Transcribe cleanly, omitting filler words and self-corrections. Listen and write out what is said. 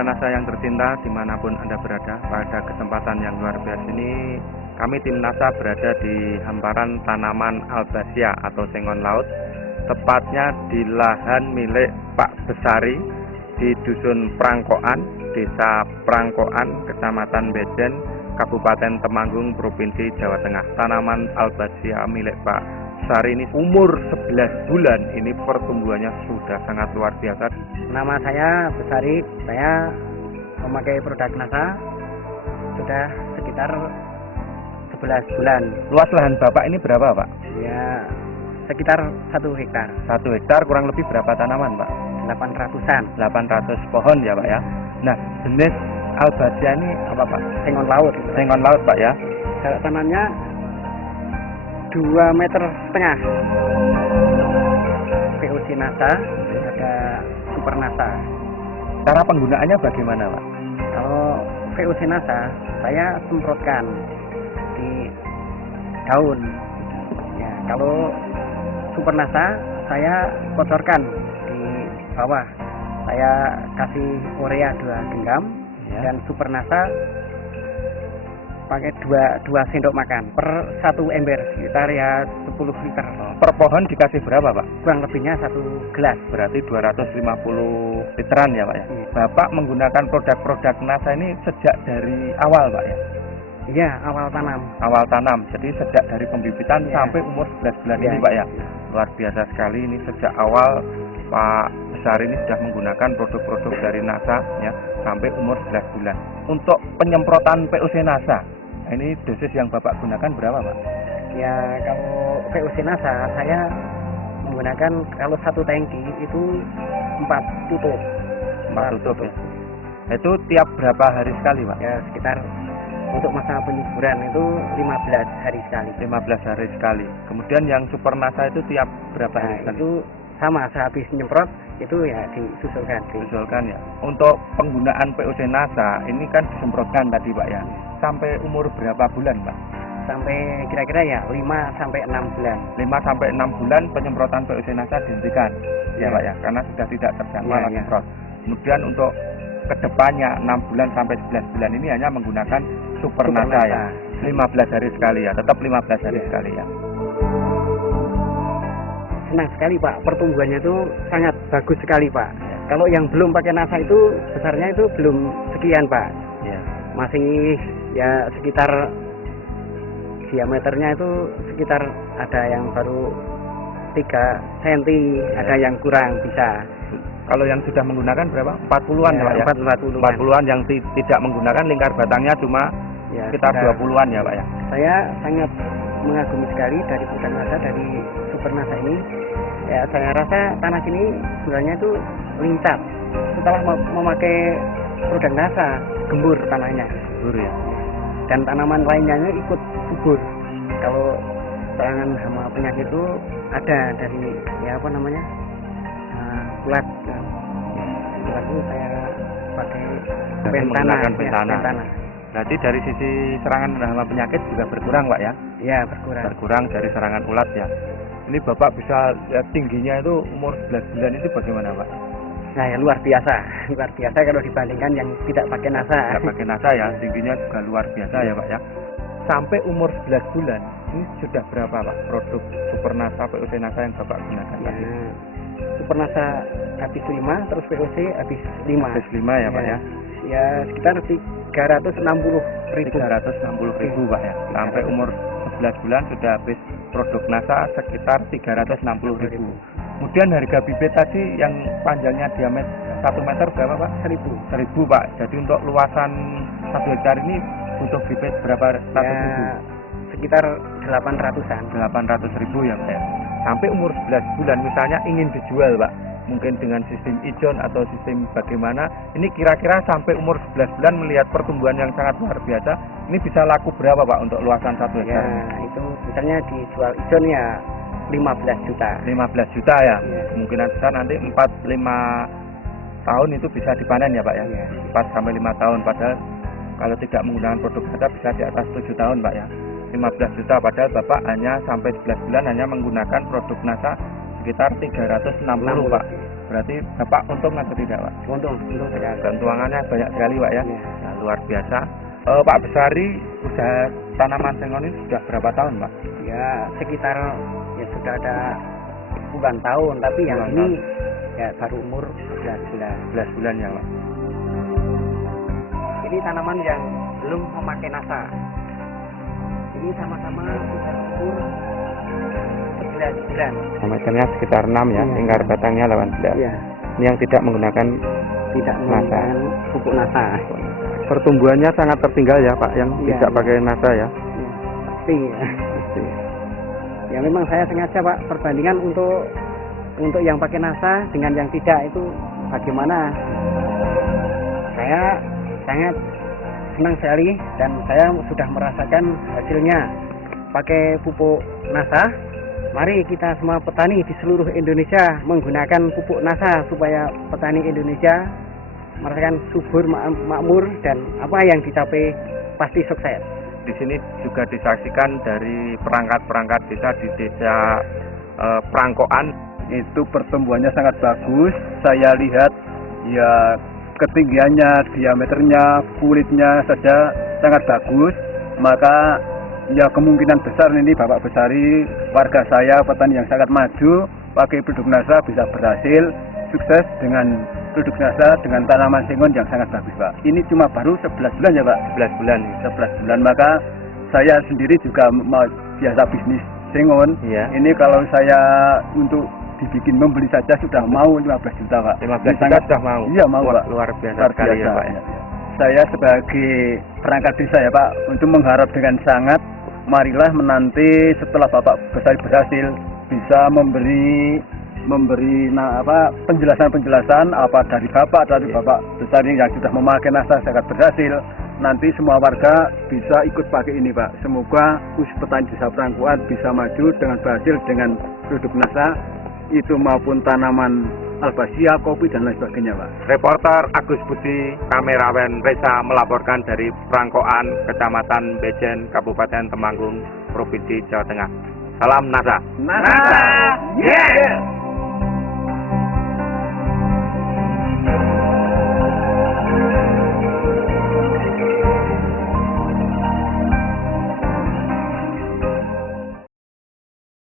Mitra NASA yang tercinta dimanapun Anda berada, pada kesempatan yang luar biasa ini kami tim NASA berada di hamparan tanaman Albazia atau sengon laut, tepatnya di lahan milik Pak Besari di Dusun Prangkoan, Desa Prangkoan, Kecamatan Bejen, Kabupaten Temanggung, Provinsi Jawa Tengah. Tanaman Albazia milik Pak Besari ini umur 11 bulan, ini pertumbuhannya sudah sangat luar biasa. Nama saya Besari, saya memakai produk NASA sudah sekitar 11 bulan. Luas lahan Bapak ini berapa, Pak? Ya, sekitar 1 hektar. 1 hektar kurang lebih berapa tanaman, Pak? 800-an. 800 pohon ya, Pak ya. Nah, jenis Albazia ini apa, Pak? Sengon laut. Sengon laut, Pak ya. Jarak tanamnya 2,5 meter. VOC NASA, ada Super NASA. Cara penggunaannya bagaimana, Pak? Kalau VOC NASA, saya semprotkan di daun. Ya, kalau Super NASA, saya kotorkan di bawah. Saya kasih urea 2 genggam Ya. dan Super NASA pakai 2 sendok makan per 1 ember, sekitar ya 10 liter. Per pohon dikasih berapa, Pak? Kurang lebihnya 1 gelas. Berarti 250 literan ya, Pak ya. Iya. Bapak menggunakan produk-produk NASA ini sejak dari awal, Pak ya. Iya, awal tanam. Awal tanam. Jadi sejak dari pembibitan Iya. sampai umur 11 bulan Iya. ini, Pak ya. Luar biasa sekali ini, sejak awal Pak Besar ini sudah menggunakan produk-produk dari NASA ya sampai umur 11 bulan. Untuk penyemprotan POC NASA, ini dosis yang Bapak gunakan berapa, Pak? Ya, kalau VOC NASA saya menggunakan kalau 1 tangki itu 4 tutup. 4 tutup ya. Itu tiap berapa hari sekali, Pak? Ya, sekitar untuk masa penyuburan itu 15 hari sekali. 15 hari sekali. Kemudian yang Super NASA itu tiap berapa hari Nah, sekali? itu sama, sehabis nyemprot itu ya disusulkan. Usulkan ya. Untuk penggunaan POC NASA ini kan disemprotkan tadi, Pak ya. Sampai umur berapa bulan, Pak? Sampai kira-kira ya 5 sampai 6 bulan. 5 sampai 6 bulan penyemprotan POC NASA dihentikan. Ya, Pak ya, karena sudah tidak terjangkau Ya, ya. semprot. Kemudian untuk kedepannya 6 bulan sampai 11 bulan ini hanya menggunakan Super Super NASA ya. NASA. 15 hari sekali ya, tetap 15 hari Ya. sekali ya. Senang sekali, Pak, pertumbuhannya itu sangat bagus sekali, Pak. Kalau yang belum pakai NASA itu besarnya itu belum sekian, Pak. Ya. Masih ya sekitar diameternya itu sekitar ada yang baru 3 cm, ada yang kurang bisa. Kalau yang sudah menggunakan berapa? 40-an ya, Pak ya. 40-an. 40-an yang tidak menggunakan lingkar batangnya cuma Ya, sekitar 20-an ya, Pak ya. Saya sangat mengagumi sekali dari produk NASA, dari Super NASA ini. Ya, saya rasa tanah sini sebenarnya itu lincah. Setelah memakai produk NASA, gembur tanahnya. Guru ya. Dan tanaman lainnya ikut subur. Kalau serangan hama penyakit itu ada dari ya apa namanya ulat. Ulat itu saya pakai Jadi pentana. menggunakan Ya, pentana. pentana. Berarti dari sisi serangan hama penyakit juga berkurang, Pak ya. Ya, berkurang. Berkurang dari serangan ulat ya. Ini Bapak bisa lihat tingginya itu umur 11 bulan itu bagaimana, Pak? Nah, ya luar biasa. Luar biasa kalau dibandingkan yang tidak pakai NASA. Tidak pakai NASA ya, tingginya juga luar biasa ya, Pak ya. Sampai umur 11 bulan ini sudah berapa, Pak, produk Super NASA, POC NASA yang Bapak gunakan Ya, tadi? Super NASA habis 5, terus VOC habis 5. Habis 5 ya, Pak ya. Ya, sekitar 360.000. 360.000, Pak ya. Sampai umur 11 bulan sudah habis produk NASA sekitar 360.000. Kemudian harga bibit tadi yang panjangnya diameter 1 meter berapa, Pak? 1.000, Pak. Jadi untuk luasan 1 hektar ini butuh bibit berapa ratus Ya, ribu? sekitar 800-an. 800.000 ya, Pak ya. Sampai umur 11 bulan misalnya ingin dijual, Pak. Mungkin dengan sistem ijon atau sistem bagaimana. Ini kira-kira sampai umur 11 bulan melihat pertumbuhan yang sangat luar biasa. Ini bisa laku berapa, Pak, untuk luasan 1 Ya, hektar? itu misalnya dijual ijon ya 15 juta. 15 juta ya. Ya. Kemungkinan besar nanti 4-5 tahun itu bisa dipanen ya, Pak ya. Ya. 4-5 tahun, padahal kalau tidak menggunakan produk NASA bisa di atas 7 tahun, Pak ya. 15 juta, padahal Bapak hanya sampai 11 bulan hanya menggunakan produk NASA sekitar 360, Pak. Berarti Bapak untung atau tidak, Pak? Untung sekali. Dan tuangannya banyak sekali, Pak ya. Iya. Nah, luar biasa. Pak Besari usaha tanaman sengon ini sudah berapa tahun, Pak? Ya sekitar ya sudah ada puluhan tahun, tapi yang Puluhan ini ya baru umur 11 bulan. 11 bulan ya, Pak. Ini tanaman yang belum memakai nasa. Ini sama-sama sudah umur 11 bulan. Diameternya sekitar 6 ya, Iya. lingkar batangnya 18. Iya, Ini yang tidak menggunakan tidak menggunakan pupuk nasa. pertumbuhannya sangat tertinggal ya, Pak, yang Iya. tidak pakai nasa ya. Ya, pasti. Ya memang saya sengaja, Pak, perbandingan untuk yang pakai nasa dengan yang tidak itu bagaimana. Saya sangat senang sekali dan saya sudah merasakan hasilnya. Pakai pupuk nasa, mari kita semua petani di seluruh Indonesia menggunakan pupuk nasa supaya petani Indonesia merasakan subur, makmur, dan apa yang dicapai pasti sukses. Di sini juga disaksikan dari perangkat-perangkat desa di desa Prangkoan. Itu pertumbuhannya sangat bagus. Saya lihat ya ketinggiannya, diameternya, kulitnya saja sangat bagus. Maka ya kemungkinan besar ini Bapak Besari, warga saya, petani yang sangat maju, pakai produk nasa bisa berhasil sukses dengan produk nasa dengan tanaman sengon yang sangat bagus, Pak. Ini cuma baru 11 bulan ya, Pak. 11 bulan. 11 bulan, maka saya sendiri juga mau biasa bisnis sengon. Iya. Ini kalau saya untuk dibikin membeli saja sudah mau 15 juta, Pak. 15 Ini juta sudah mau. Iya, mau, Wah, Pak. luar biasa Luar sekali biasa, ya, Pak. ya. Saya sebagai perangkat desa ya, Pak, untuk mengharap dengan sangat, marilah menanti setelah Bapak Besari berhasil bisa memberi penjelasan apa dari Bapak Besari yang sudah memakai nasa sangat berhasil. Nanti semua warga bisa ikut pakai ini, Pak. Semoga petani desa Prangkoan bisa maju dengan berhasil dengan produk nasa itu maupun tanaman albasia, kopi dan lain sebagainya, Pak. Reporter Agus Budi, kameramen Reza melaporkan dari Prangkoan, Kecamatan Bejen, Kabupaten Temanggung, Provinsi Jawa Tengah. Salam NASA. Nasa, yeah!